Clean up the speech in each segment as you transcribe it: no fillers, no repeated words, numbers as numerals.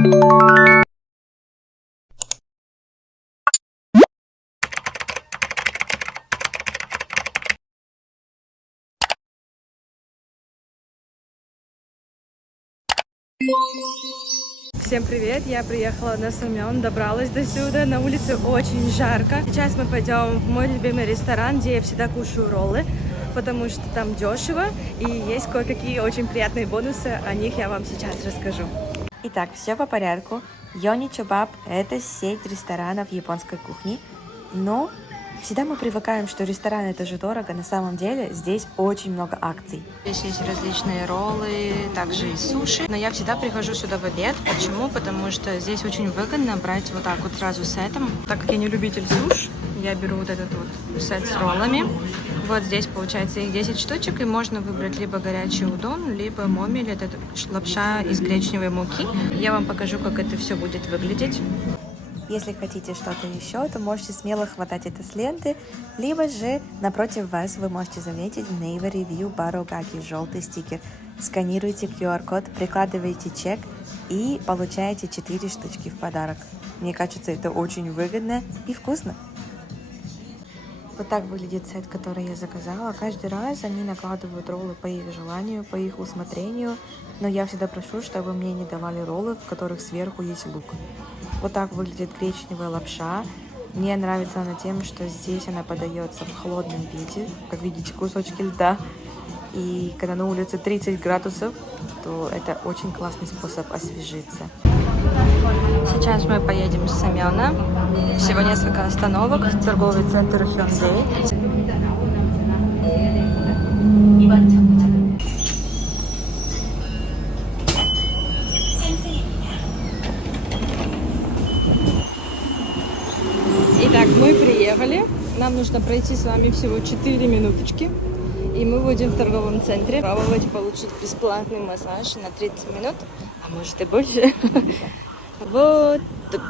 Всем привет! Я приехала на Самён, добралась до сюда. На улице очень жарко. Сейчас мы пойдем в мой любимый ресторан, где я всегда кушаю роллы, потому что там дешево и есть кое-какие очень приятные бонусы. О них я вам сейчас расскажу. Итак, все по порядку. Йони Чобаб – это сеть ресторанов японской кухни, но всегда мы привыкаем, что ресторан это же дорого. На самом деле здесь очень много акций. Здесь есть различные роллы, также и суши. Но я всегда прихожу сюда в обед. Почему? Потому что здесь очень выгодно брать вот так вот сразу сетом. Так как я не любитель суш, я беру вот этот вот сет с роллами. Вот здесь получается их 10 штучек, и можно выбрать либо горячий удон, либо момель, это лапша из гречневой муки. Я вам покажу, как это все будет выглядеть. Если хотите что-то еще, то можете смело хватать это с ленты, либо же напротив вас вы можете заметить в Naver Review Барогаки желтый стикер. Сканируйте QR-код, прикладываете чек и получаете 4 штучки в подарок. Мне кажется, это очень выгодно и вкусно. Вот так выглядит сет, который я заказала. Каждый раз они накладывают роллы по их желанию, по их усмотрению, но я всегда прошу, чтобы мне не давали роллы, в которых сверху есть лук. Вот так выглядит гречневая лапша. Мне нравится она тем, что здесь она подается в холодном виде. Как видите, кусочки льда. И когда на улице 30 градусов, то это очень классный способ освежиться. Сейчас мы поедем с Самёна. Всего несколько остановок в торговый центр Hyundai. Итак, мы приехали. Нам нужно пройти с вами всего 4 минуточки. И мы будем в торговом центре пробовать получить бесплатный массаж на 30 минут, а может и больше. Вот тут.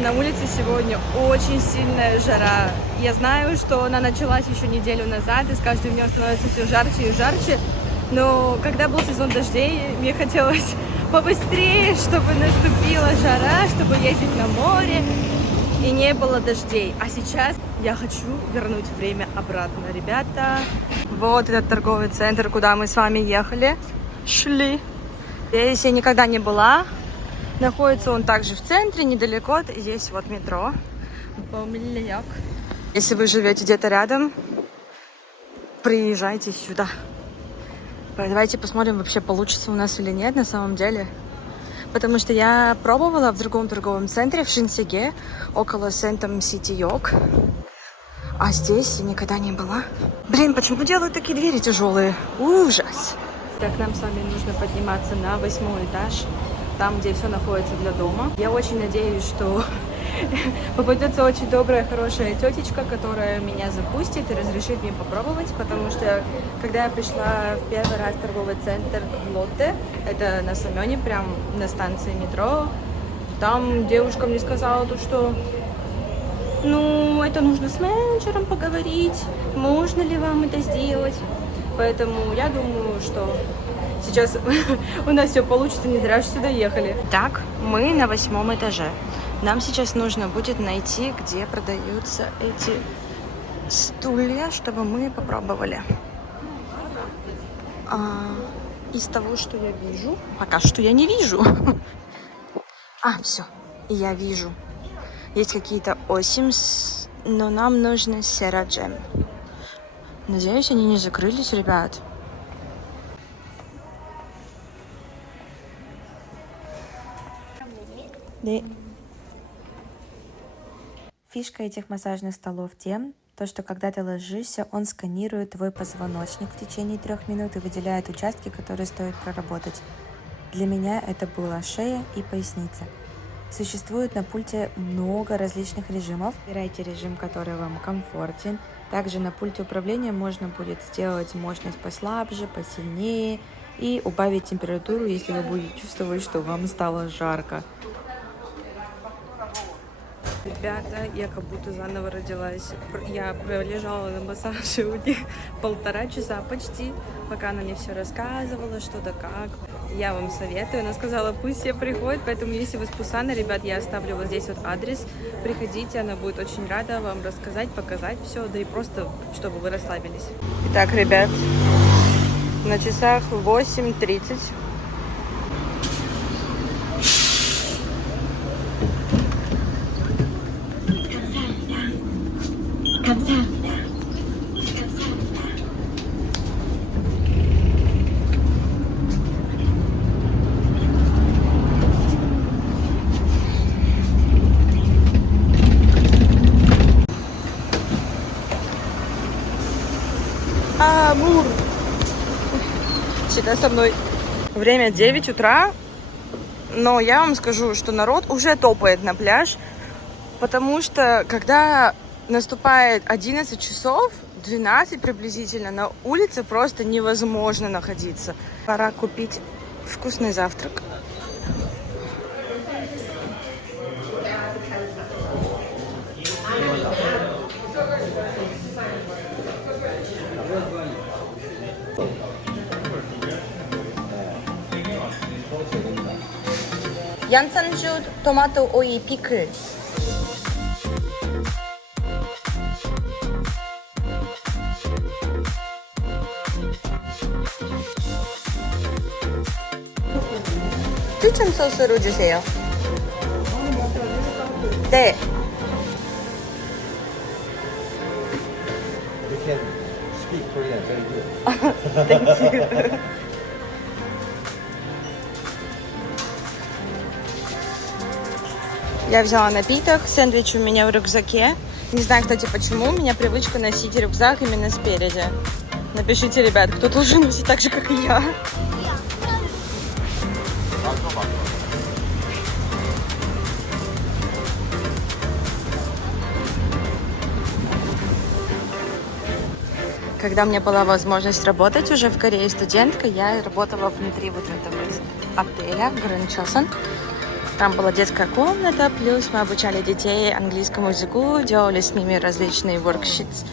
На улице сегодня очень сильная жара. Я знаю, что она началась еще неделю назад, и с каждым днем становится все жарче и жарче. Но когда был сезон дождей, мне хотелось побыстрее, чтобы наступила жара, чтобы ездить на море и не было дождей. А сейчас я хочу вернуть время обратно, ребята. Вот этот торговый центр, куда мы с вами шли. Здесь я никогда не была. Находится он также в центре, недалеко. Здесь вот метро. Если вы живете где-то рядом, приезжайте сюда. Давайте посмотрим, вообще получится у нас или нет на самом деле. Потому что я пробовала в другом торговом центре, в Шинсиге, около Сентом Сити Йок. А здесь я никогда не была. Блин, почему делают такие двери тяжелые? Ужас! Так, нам с вами нужно подниматься на 8-й этаж, там, где все находится для дома. Я очень надеюсь, что попадется очень добрая, хорошая тетечка, которая меня запустит и разрешит мне попробовать, потому что, когда я пришла в первый раз в торговый центр в Лотте, это на Самёне, прям на станции метро, там девушка мне сказала, что ну, это нужно с менеджером поговорить, можно ли вам это сделать. Поэтому я думаю, что сейчас у нас все получится, не зря же сюда ехали. Так, мы на 8-м этаже. Нам сейчас нужно будет найти, где продаются эти стулья, чтобы мы попробовали. Из того, что я вижу, пока что я не вижу. Все, я вижу. Есть какие-то Осимс, но нам нужно Сераджем. Надеюсь, они не закрылись, ребят. Фишка этих массажных столов тем, что когда ты ложишься, он сканирует твой позвоночник в течение 3 минут и выделяет участки, которые стоит проработать. Для меня это была шея и поясница. Существует на пульте много различных режимов. Выбирайте режим, который вам комфортен. Также на пульте управления можно будет сделать мощность послабже, посильнее и убавить температуру, если вы будете чувствовать, что вам стало жарко. Ребята, я как будто заново родилась. Я пролежала на массаже у них 1,5 часа почти, пока она мне все рассказывала, что да как. Я вам советую. Она сказала, пусть все приходят, поэтому если вы с Пусана, ребят, я оставлю вот здесь вот адрес. Приходите, она будет очень рада вам рассказать, показать все, да и просто, чтобы вы расслабились. Итак, ребят, на часах 8:30. Амур! Всегда со мной. Время 9 утра, но я вам скажу, что народ уже топает на пляж, потому что когда наступает 11 часов, 12 приблизительно, на улице просто невозможно находиться. Пора купить вкусный завтрак. 얀산주 토마토 오이 피클. 추천 소스로 주세요. 네. You can speak Korean very good. Thank you. Я взяла напиток, сэндвич у меня в рюкзаке. Не знаю, кстати, почему. У меня привычка носить рюкзак именно спереди. Напишите, ребят, кто тоже носит так же, как и я. Когда у меня была возможность работать уже в Корее студенткой, я работала внутри вот этого отеля Grand Chosun. Там была детская комната, плюс мы обучали детей английскому языку, делали с ними различные worksheets.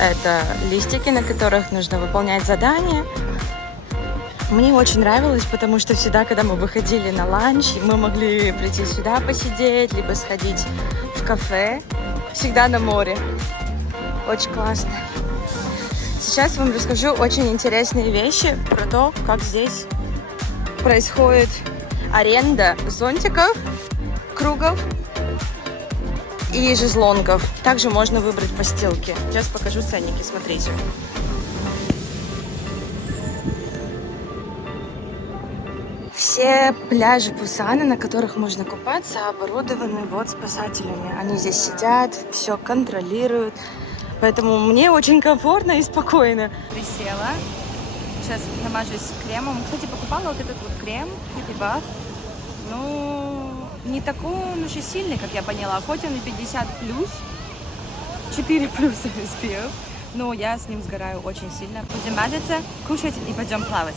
Это листики, на которых нужно выполнять задания. Мне очень нравилось, потому что всегда, когда мы выходили на ланч, мы могли прийти сюда посидеть, либо сходить в кафе. Всегда на море. Очень классно. Сейчас вам расскажу очень интересные вещи про то, как здесь происходит аренда зонтиков, кругов и шезлонгов. Также можно выбрать постилки. Сейчас покажу ценники, смотрите. Все пляжи Пусана, на которых можно купаться, оборудованы вот спасателями. Они здесь сидят, все контролируют. Поэтому мне очень комфортно и спокойно. Присела. Сейчас намажусь кремом. Кстати, покупала вот этот вот крем Happy Bath. Ну, не такой он уж и сильный, как я поняла. Хоть он и 50+, 4+ SPF, но я с ним сгораю очень сильно. Будем мазаться, кушать и пойдем плавать.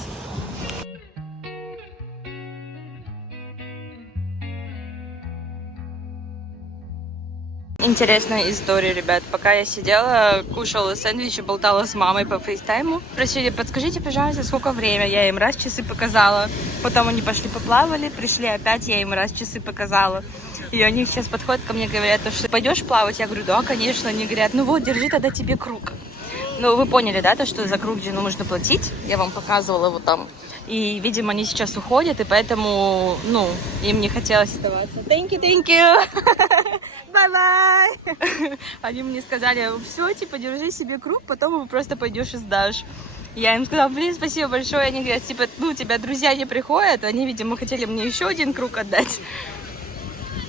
Интересная история, ребят. Пока я сидела, кушала сэндвичи, болтала с мамой по фейстайму. Просили, подскажите, пожалуйста, сколько время. Я им раз часы показала. Потом они пошли поплавали, пришли опять, я им раз часы показала. И они сейчас подходят ко мне, говорят, что пойдешь плавать? Я говорю, да, конечно. Они говорят, ну вот, держи тогда тебе круг. Ну, вы поняли, да, то, что за круг же нужно платить? Я вам показывала вот там. И, видимо, они сейчас уходят, и поэтому, ну, им не хотелось оставаться. Thank you. Bye-bye. Они мне сказали, все, типа, держи себе круг, потом просто пойдешь и сдашь. Я им сказала, блин, спасибо большое. Они говорят, типа, ну, у тебя друзья не приходят. Они, видимо, хотели мне еще один круг отдать.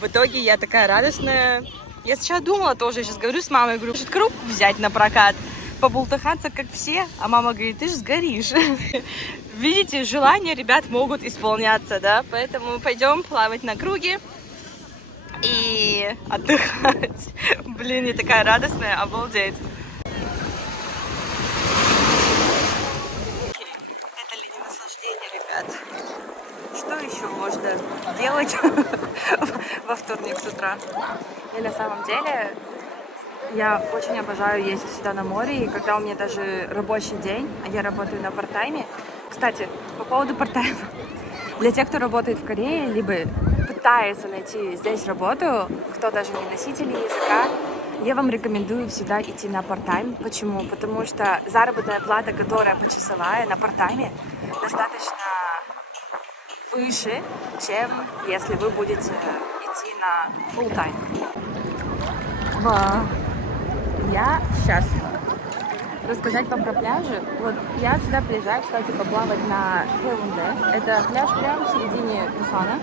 В итоге я такая радостная. Я сначала думала тоже, сейчас говорю с мамой, говорю, может, круг взять на прокат, побултыхаться, как все. А мама говорит, ты же сгоришь. Видите, желания ребят могут исполняться, да? Поэтому пойдем плавать на круге и отдыхать. Блин, я такая радостная, обалдеть. Это ли не наслаждение, ребят? Что еще можно делать во вторник с утра? И на самом деле я очень обожаю ездить сюда на море, и когда у меня даже рабочий день, а я работаю на парт-тайме. Кстати, по поводу парт-тайма. Для тех, кто работает в Корее, либо пытается найти здесь работу, кто даже не носитель языка, я вам рекомендую всегда идти на парт-тайм. Почему? Потому что заработная плата, которая почасовая на парт-тайме, достаточно выше, чем если вы будете идти на full-тайм. Я сейчас рассказать вам про пляжи. Вот я сюда приезжаю, кстати, поплавать на Хеунде. Это пляж прямо в середине Пусана.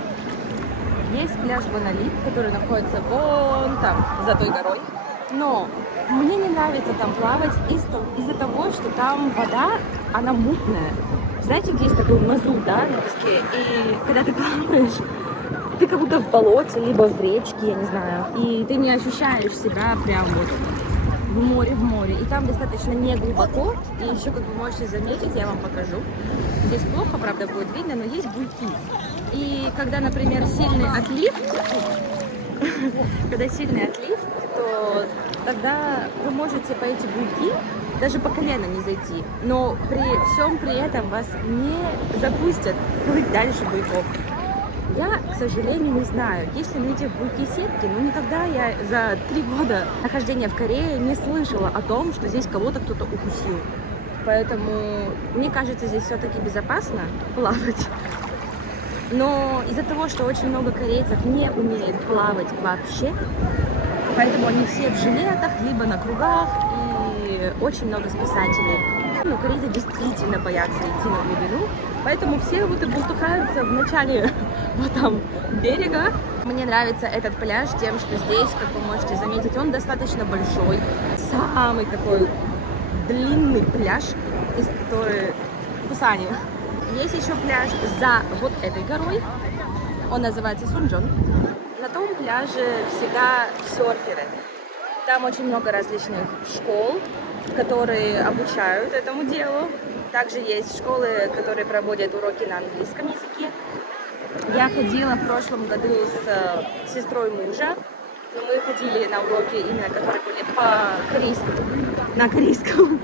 Есть пляж Бонали, который находится вон там, за той горой. Но мне не нравится там плавать из-за того, что там вода, она мутная. Знаете, где есть такой мазут, да, на песке? И когда ты плаваешь, ты как будто в болоте, либо в речке, я не знаю. И ты не ощущаешь себя прям вот в море. И там достаточно не глубоко. И еще, как вы можете заметить, я вам покажу. Здесь плохо, правда, будет видно, но есть буйки. И когда, например, сильный отлив, то тогда вы можете по эти буйки даже по колено не зайти. Но при этом вас не запустят плыть дальше буйков. Я, к сожалению, не знаю, есть ли на этих буйки сетки, но никогда я за 3 года нахождения в Корее не слышала о том, что здесь кого-то кто-то укусил. Поэтому, мне кажется, здесь все-таки безопасно плавать. Но из-за того, что очень много корейцев не умеет плавать вообще, поэтому они все в жилетах, либо на кругах, и очень много спасателей. Но корейцы действительно боятся идти на глубину, поэтому все вот и бултыхаются в начале вот там берега. Мне нравится этот пляж тем, что здесь, как вы можете заметить, он достаточно большой. Самый такой длинный пляж, из которого в Пусане. Есть еще пляж за вот этой горой, он называется Сунчон. На том пляже всегда серферы. Там очень много различных школ, которые обучают этому делу. Также есть школы, которые проводят уроки на английском языке. Я ходила в прошлом году с сестрой мужа, но мы ходили на уроки, именно которые были на корейском.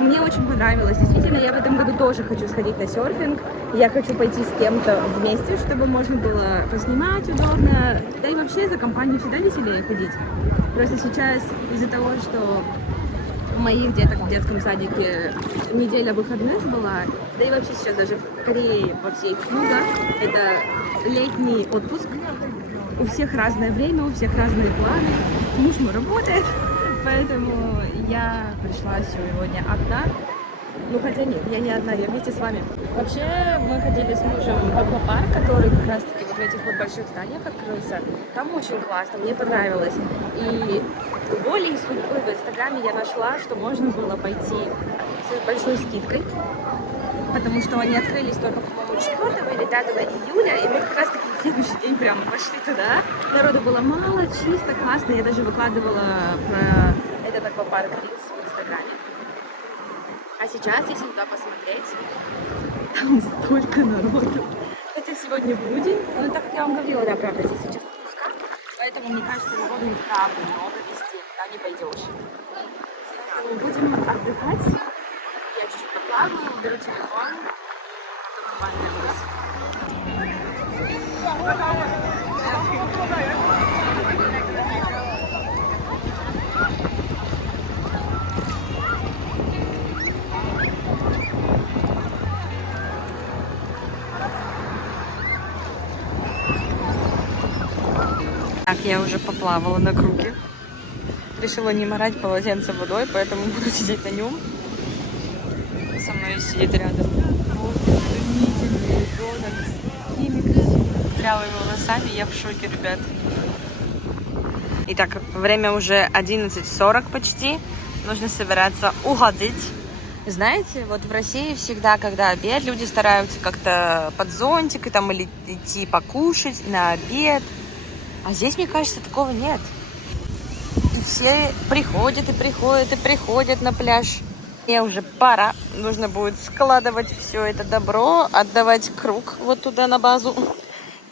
Мне очень понравилось. Действительно, я в этом году тоже хочу сходить на серфинг. Я хочу пойти с кем-то вместе, чтобы можно было поснимать удобно. Да и вообще за компанию всегда веселее ходить. Просто сейчас из-за того, что у моих деток в детском садике неделя выходных была, да и вообще сейчас даже в Корее во всей Хьюга это летний отпуск. У всех разное время, у всех разные планы. Муж мой работает, поэтому я пришла сегодня одна. Ну хотя нет, я не одна, я вместе с вами. Вообще мы ходили с мужем в аквапарк, который как раз таки вот в этих вот больших зданиях открылся. Там очень классно, мне понравилось. И волей судьбы в Инстаграме я нашла, что можно было пойти с большой скидкой. Потому что они открылись только, по-моему, 4 или 5 июля, и мы как раз таки на следующий день прямо пошли туда. Народу было мало, чисто, классно. Я даже выкладывала про этот аквапарк рилс в Инстаграме. А сейчас, если туда посмотреть, там столько народу. Хотя сегодня будем, но так как я вам говорила, да, правда, здесь сейчас отпуска, поэтому, мне кажется, народу и правда много везде, куда не пойдешь. Поэтому будем отдыхать. Я чуть-чуть поплаваю, уберу телефон, потом вернусь. Так, я уже поплавала на круге. Решила не морать полотенце водой, поэтому буду сидеть на нем. Со мной сидит рядом. Трявыми волосами, я в шоке, ребят. Итак, время уже 11:40 почти. Нужно собираться уходить. Знаете, вот в России всегда, когда обед, люди стараются как-то под зонтик и там или идти покушать на обед. А здесь, мне кажется, такого нет. И все приходят и приходят и приходят на пляж. Мне уже пора. Нужно будет складывать все это добро, отдавать круг вот туда на базу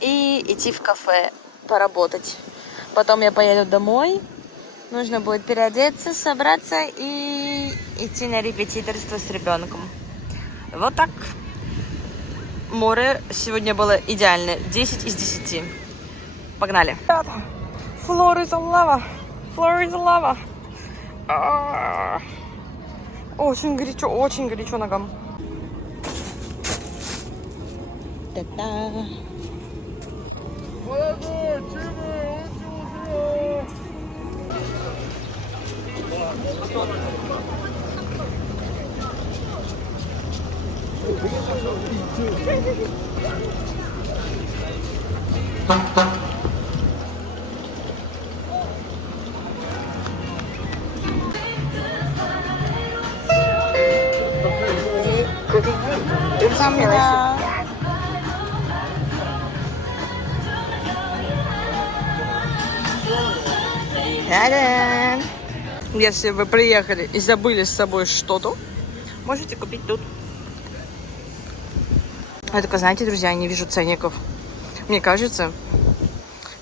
и идти в кафе поработать. Потом я поеду домой. Нужно будет переодеться, собраться и идти на репетиторство с ребенком. Вот так. Море сегодня было идеальное. 10 из 10. Погнали. Floor is lava. Floor is lava. Очень горячо ногам. Та-та. 감사합니다. Та-дам! Если вы приехали и забыли с собой что-то, можете купить тут. Я только, знаете, друзья, я не вижу ценников. Мне кажется,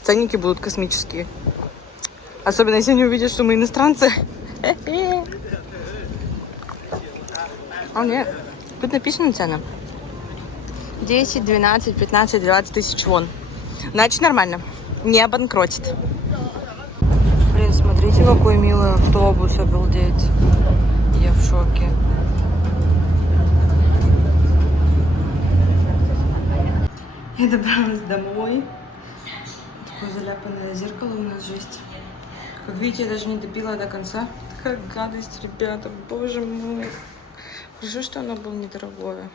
ценники будут космические. Особенно, если они увидят, что мы иностранцы. Нет, тут написано цены. 10, 12, 15, 20 тысяч вон. Значит, нормально. Не обанкротит. Блин, смотрите, какой милый автобус, обалдеть. Я в шоке. Я добралась домой. Такое заляпанное зеркало у нас жесть. Как видите, я даже не допила до конца. Такая гадость, ребята, боже мой. Хорошо, что оно было недорогое.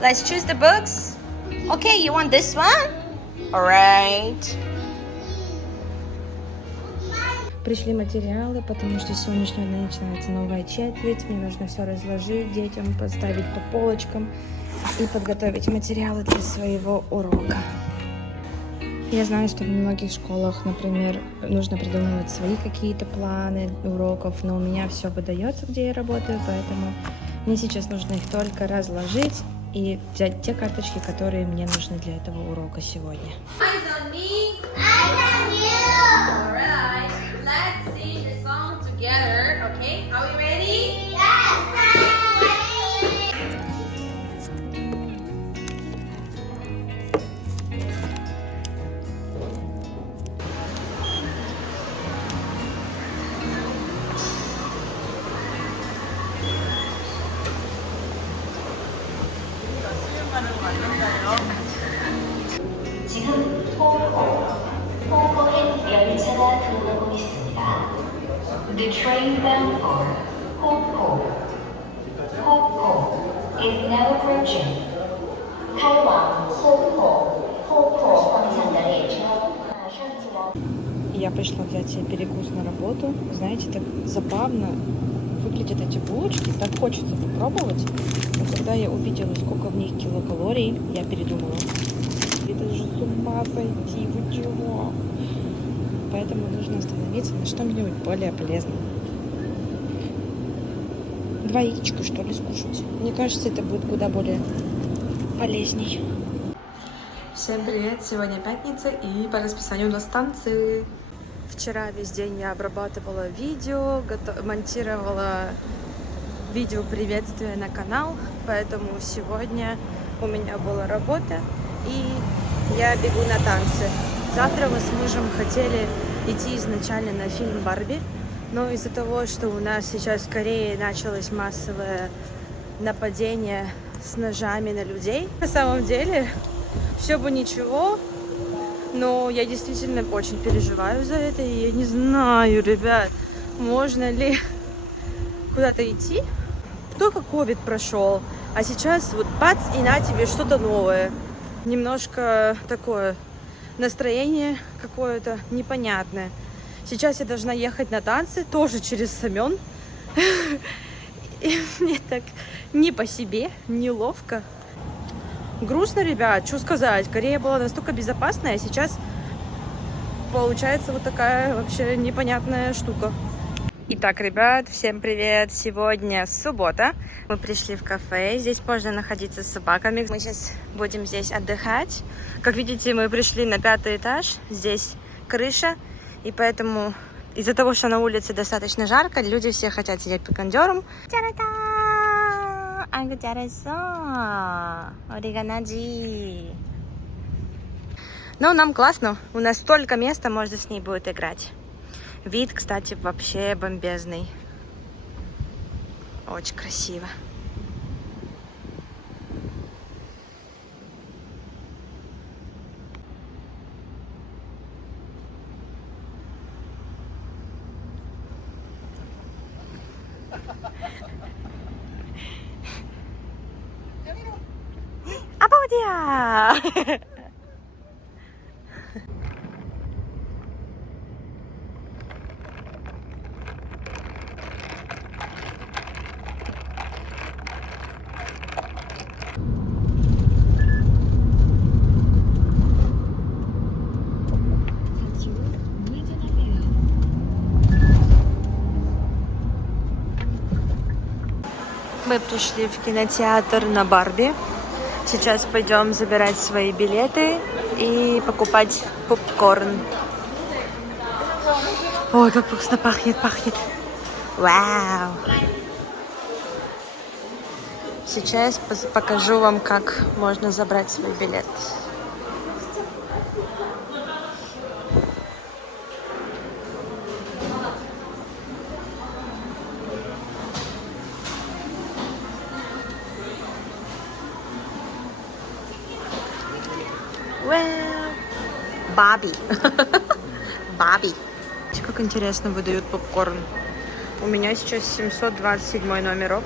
Let's choose the books. Okay, you want this one? Alright. Пришли материалы, потому что с сегодняшнего дня начинается новая четверть. Мне нужно все разложить детям, поставить по полочкам и подготовить материалы для своего урока. Я знаю, что в многих школах, например, нужно придумывать свои какие-то планы уроков, но у меня все выдается, где я работаю, поэтому мне сейчас нужно их только разложить и взять те карточки, которые мне нужны для этого урока сегодня. Eyes on me. Eyes on you. All right. Let's sing the song together. Okay. Are we ready? Yes. 지금 홍콩행 열차가 들어가고 있습니다. The train bound for 홍콩. 홍콩 is now approaching. 开往홍콩方向的列车马上就要。Я пришла взять себе перекус на работу. Знаете, так забавно выглядят эти булочки, так хочется попробовать. Но когда я увидела, сколько в них килокалорий, я передумала. Это же с ума сойти, вы чего? Поэтому нужно остановиться на что-нибудь более полезное. 2 яичка, что ли, скушать. Мне кажется, это будет куда более полезней. Всем привет! Сегодня пятница и по расписанию у нас танцы. Вчера весь день я обрабатывала видео, монтировала видео приветствия на канал, поэтому сегодня у меня была работа и я бегу на танцы. Завтра мы с мужем хотели идти изначально на фильм «Барби», но из-за того, что у нас сейчас в Корее началось массовое нападение с ножами на людей, на самом деле все бы ничего, но я действительно очень переживаю за это, и я не знаю, ребят, можно ли куда-то идти. Только ковид прошел, а сейчас вот бац, и на тебе что-то новое. Немножко такое настроение какое-то непонятное. Сейчас я должна ехать на танцы, тоже через Самён. И мне так не по себе, неловко. Грустно, ребят, что сказать. Корея была настолько безопасная, а сейчас получается вот такая вообще непонятная штука. Итак, ребят, всем привет! Сегодня суббота. Мы пришли в кафе. Здесь можно находиться с собаками. Мы сейчас будем здесь отдыхать. Как видите, мы пришли на 5-й этаж. Здесь крыша. И поэтому из-за того, что на улице достаточно жарко, люди все хотят сидеть под кондёром. Но нам классно. У нас столько места, можно с ней будет играть. Вид, кстати, вообще бомбезный. Очень красиво. Обалдеть! Мы пришли в кинотеатр на Барби. Сейчас пойдем забирать свои билеты и покупать попкорн. Ой, как вкусно пахнет. Вау! Сейчас покажу вам, как можно забрать свой билет. Барби. Барби. Как интересно выдают попкорн. У меня сейчас 727 номерок.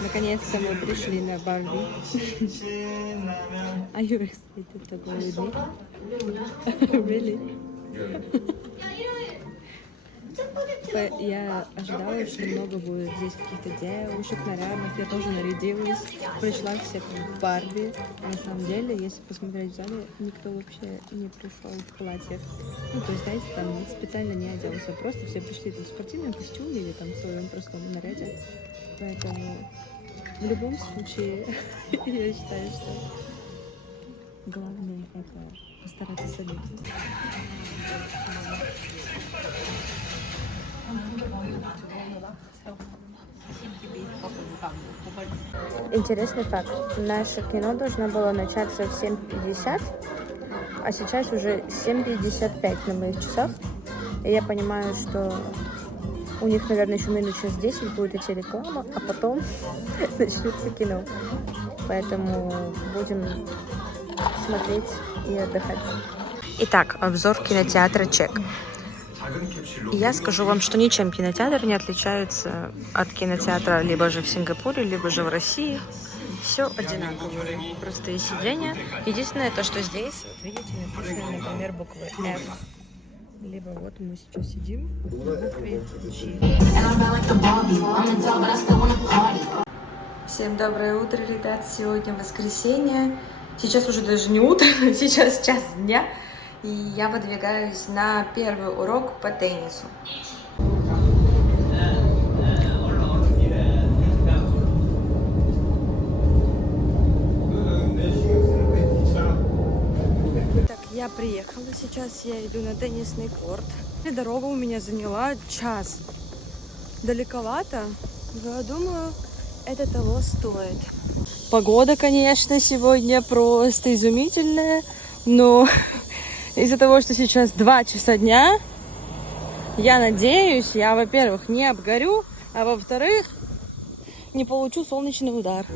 Наконец-то мы пришли на Барби. Are you excited to go with me? Really? Я ожидала, что много будет здесь каких-то девушек, нарядных. Я тоже нарядилась. Пришла вся как Барби. На самом деле, если посмотреть в зале, никто вообще не пришел в платьях. Ну, то есть, знаете, там специально не оделся. Просто все пришли там в спортивном костюме или там в своем простом наряде. Поэтому в любом случае, я считаю, что главное это постараться собраться. Интересный факт. Наше кино должно было начаться в 7:50, а сейчас уже 7:55 на моих часах. И я понимаю, что у них, наверное, еще минут через 10 будет идти реклама, а потом начнется кино. Поэтому будем смотреть и отдыхать. Итак, обзор кинотеатра «Чек». Я скажу вам, что ничем кинотеатр не отличается от кинотеатра либо же в Сингапуре, либо же в России. Все одинаковые, простые сиденья. Единственное, то, что здесь, вот видите, написано, например, буквы F. Либо вот мы сейчас сидим на букве G. Всем доброе утро, ребят. Сегодня воскресенье. Сейчас уже даже не утро, сейчас час дня. И я выдвигаюсь на первый урок по теннису. Так, я приехала. Сейчас я иду на теннисный корт. И дорога у меня заняла час. Далековато, но я думаю, это того стоит. Погода, конечно, сегодня просто изумительная, но из-за того, что сейчас 2 часа дня, я надеюсь, я, во-первых, не обгорю, а во-вторых, не получу солнечный удар.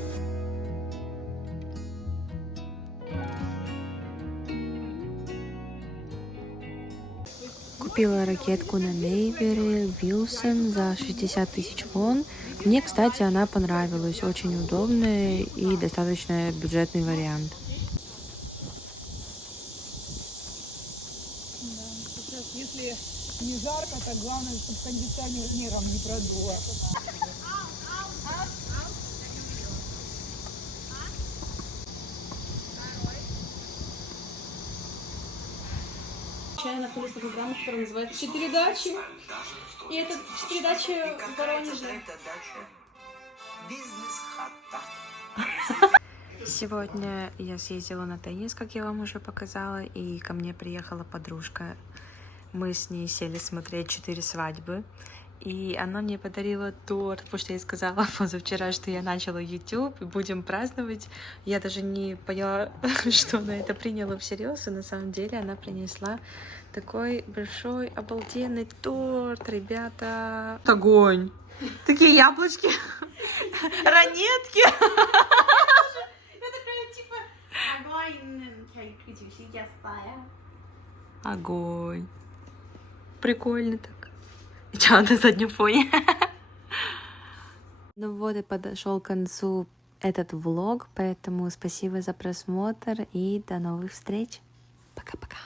купила ракетку на Нейвере Wilson за 60 тысяч вон. Мне, кстати, она понравилась. Очень удобная и достаточно бюджетный вариант. Сейчас, если не жарко, то главное, чтобы кондиционером не продуло. Я находилась на программе, которая называется «Четыре дачи». И это 4 дачи в Воронеже. Сегодня я съездила на теннис, как я вам уже показала, и ко мне приехала подружка. Мы с ней сели смотреть 4 свадьбы, и она мне подарила торт, потому что я ей сказала позавчера, что я начала YouTube, и будем праздновать. Я даже не поняла, что она это приняла всерьез, и на самом деле она принесла такой большой обалденный торт, ребята. Огонь! Такие яблочки, ранетки. Огонь. Прикольно так. И чё, на заднем фоне? Ну вот и подошел к концу этот влог, поэтому спасибо за просмотр и до новых встреч. Пока-пока.